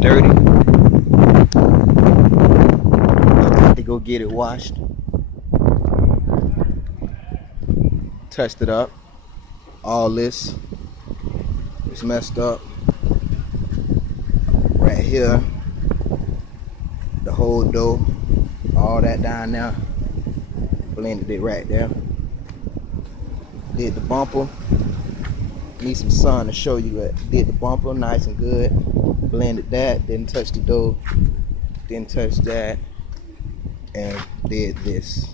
dirty. Had to go get it washed. Touched it up. All this is messed up. Right here, the whole dough, all that down there. Blended it right there. Did the bumper. Need some sun to show you it. Did the bumper nice and good. Blended that. Didn't touch the dough. Didn't touch that. And did this.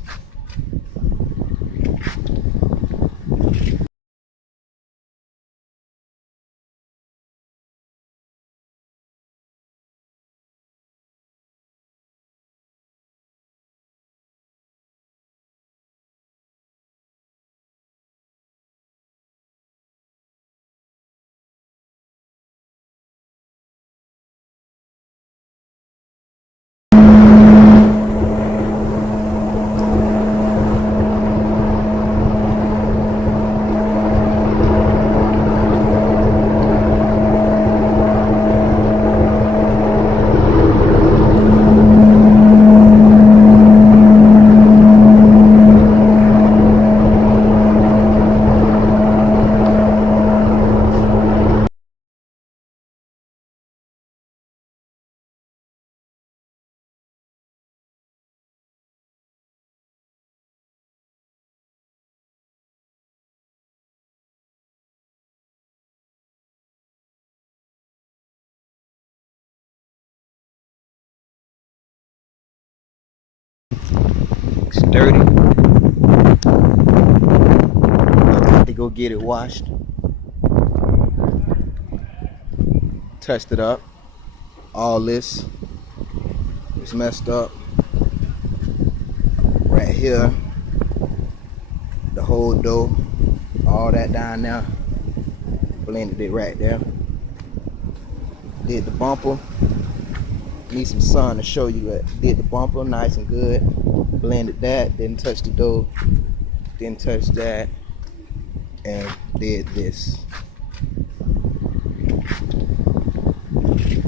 It's dirty. Had to go get it washed. Touched it up. All this is messed up. Right here, the whole dough, all that down there. Blended it right there. Did the bumper. Need some sun to show you it. Did the bumper nice and good. Blended that. Didn't touch the dough. Didn't touch that. And did this.